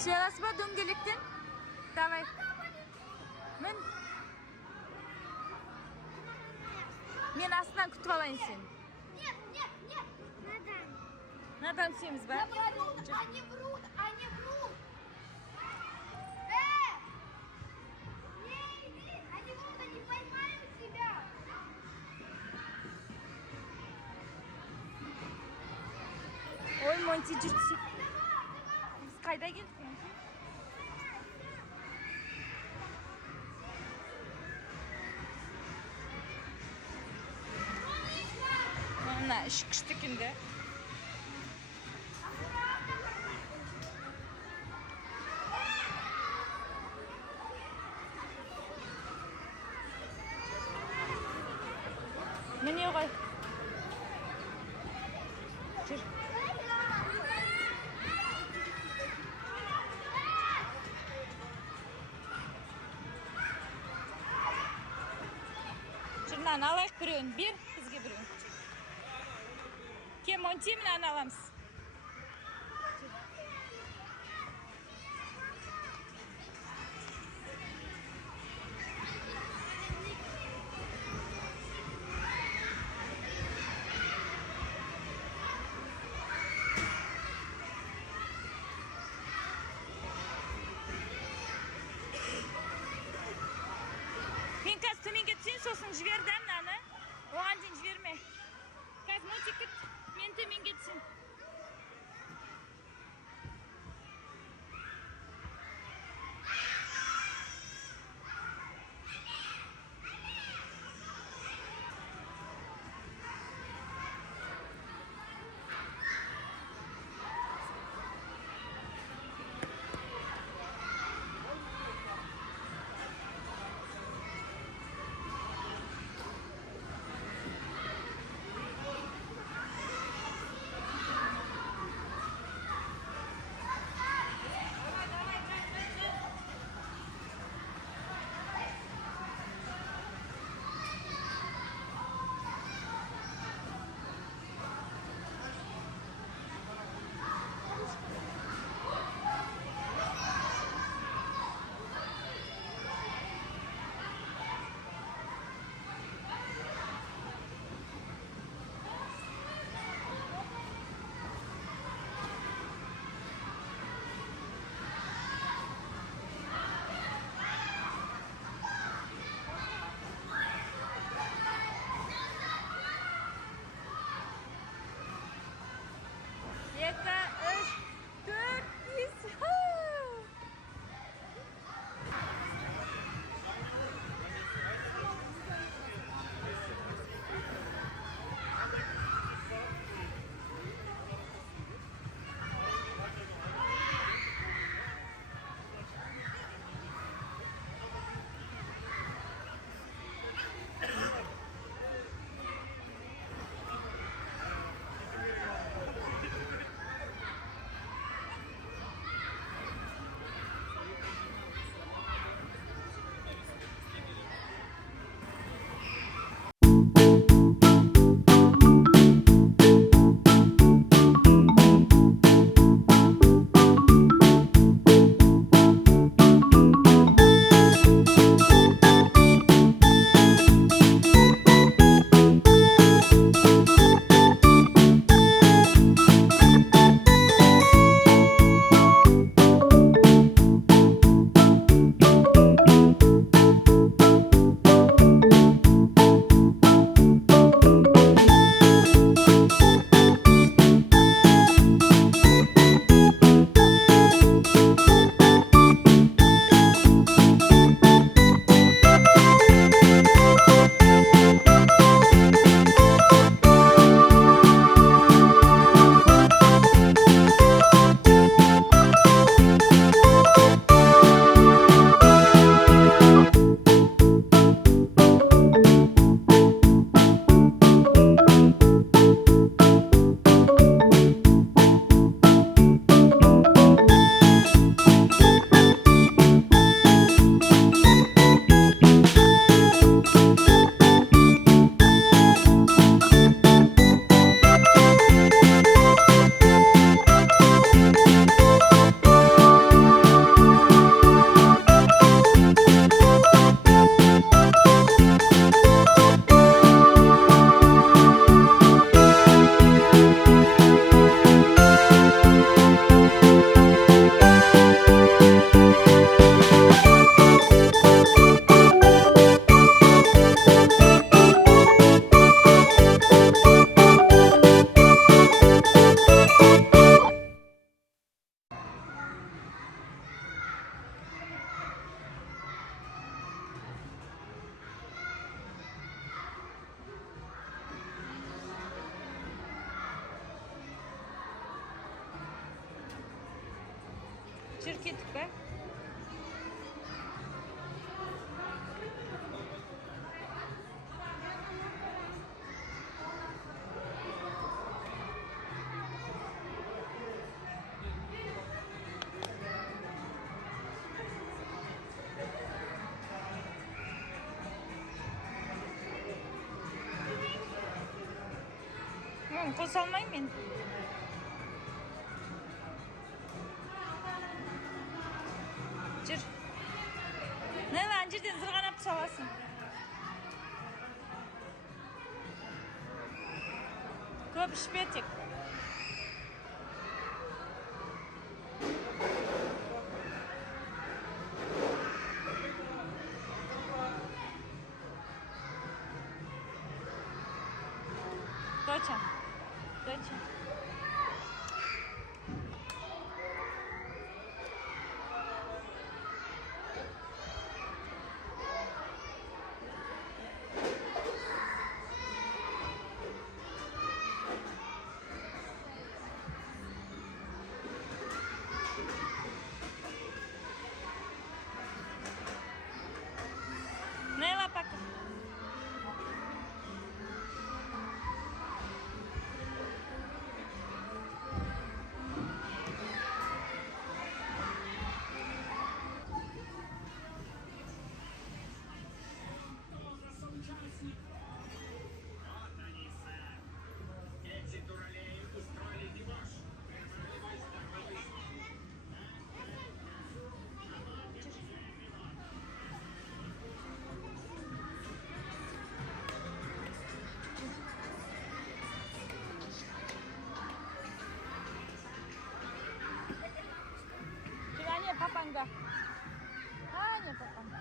Шығасыз ба дөңгелектен? Давай. Мін. Мен астынан күтіп алайын сен. Нет. Надан. Надан түсеміз ба? Они врут. Не иди. Они врут, они поймают тебя. Ой, Монти жүртсі. Біз қайда келдік, Монти? Мына үш күшті күнді. Міне ғой. Жүр. Жүрнан алайық біреуін. Бер, бізге біреуін. Кем Монти мынаны аламыз. Мен қазір төменге түсейін, сосын жіберді мынаны. Оған дейін жіберме. Қазір Монти күт, мен төменге түсейін. Жүр кеттік пе? Қоса алмаймын мен. Жүр. Нелла, ана жерден зырғанап түсе аласың. Көп ішпе тек. Точно. Точно. Нелла, пока. Аня, папанга. Аня, папанга.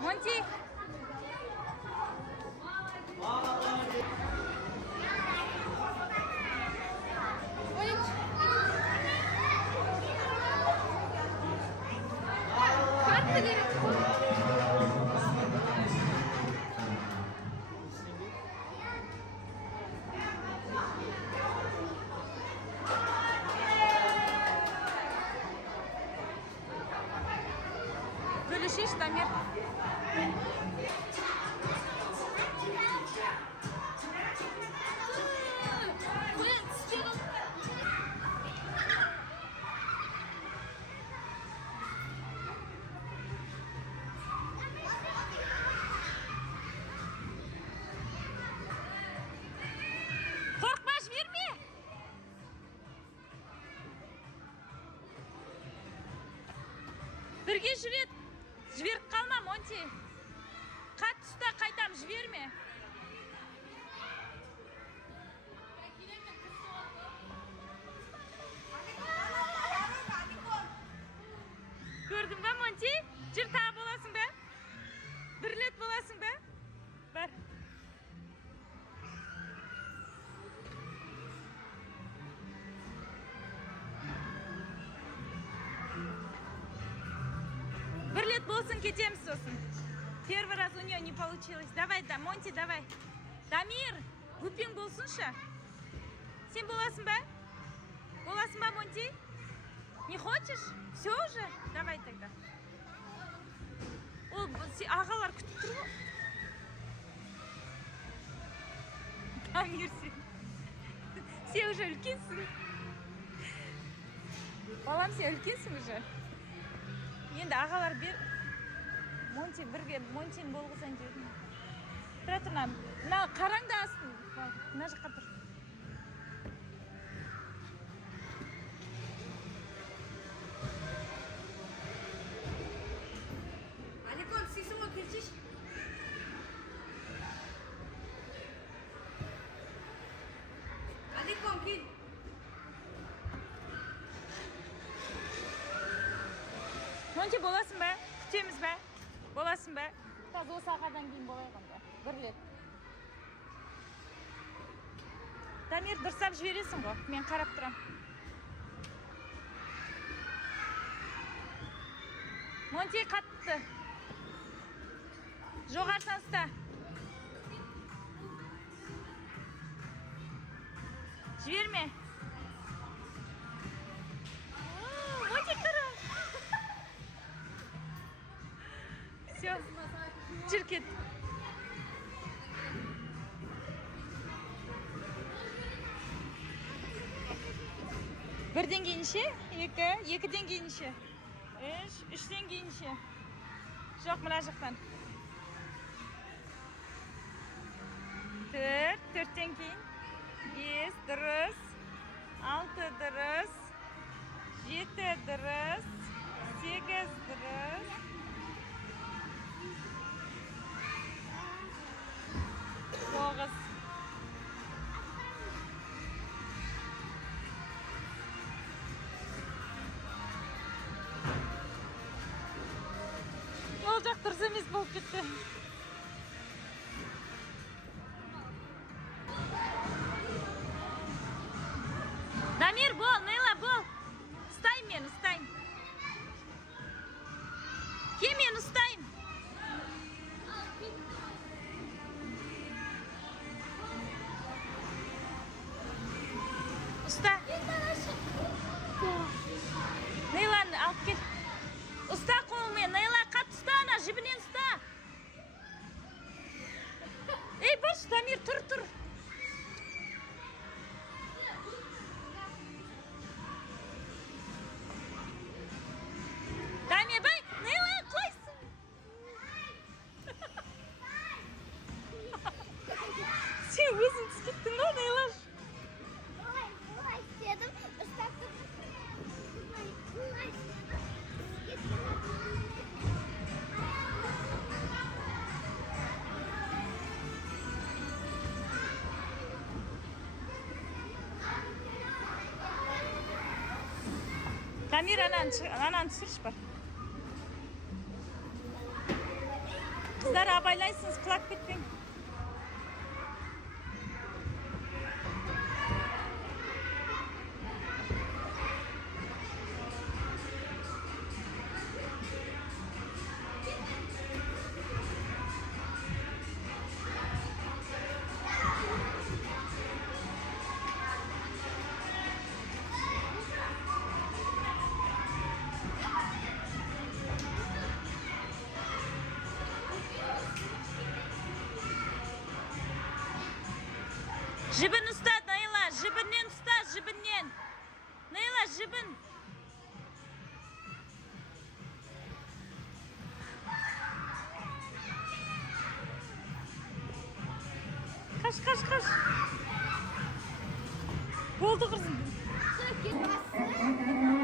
Монти. Бөлішеш, Дамир. Қорқма, жіберме. Бірге жүрет. Жіберіп қалма, Монти. Қатты ұста, қайтам, жіберме. Көрдің ба, Монти? Жүр, тағы боласың ба? Бір рет боласың ба? Бар. Бір рет болсын, кетеміз сосын. Первый раз у нее не получилось. Давай, да, Монти, давай. Дамир, гуппинг болсыншы. Сен боласың ба? Боласың ба, Монти? Не хочешь? Все уже? Давай тогда. Ол ағалар күтіп тұр ғой. Дамир, сен уже үлкенсің. Балам, сен үлкенсің уже. Енді ағалар бер. Монти бірге Монтин болғызайын дедім. Тұра тұр мына қараң да астын. Мына жаққа тұр. Аликон, сүйсің ғой келшеш. Аликон, кел. Монти боласың ба? Күтеміз ба? Боласың ба? Қазір осы ақадан кейін болайық онда. Бір рет. Дамир, дұрыстап жібересің ғой. Мен қарап тұрам. Монти қатты. Жоғарсан ұста. Жіберме. Монти қара. Все. Жүр кет. Бірден кейінше, екіден кейінше, үштен кейінше. Жоқ, мына жақтан. Төрттен кейін. 5 дұрыс. 6 дұрыс. 7 дұрыс. 8 дұрыс. 9. Ол жақ дұрыс емес болып кетті. Дамир, бол, Нейла, бол. Ұстайм мен, ұстайм. Кел, мен ұстайм. Ұста. Нейланы алып кел. Ұста қолымен. Нейла, қатты ұста, ана жібінен ұста. Ей, баш, Дамир, тұр. Дамир, бай, Нейла, қойсын. Сен өзің түскеттің ғой, Нейла. Ой, dedim. Islattım. Дамир, ананы түсірші бар. Қыздар, абайлайсыңыз, құлап кетпең. Жібін ұста, Нейла, жібіннен ұста, жібіннен. Нейла, жібін. Қаш. Болды құрсын. Sökün bastı.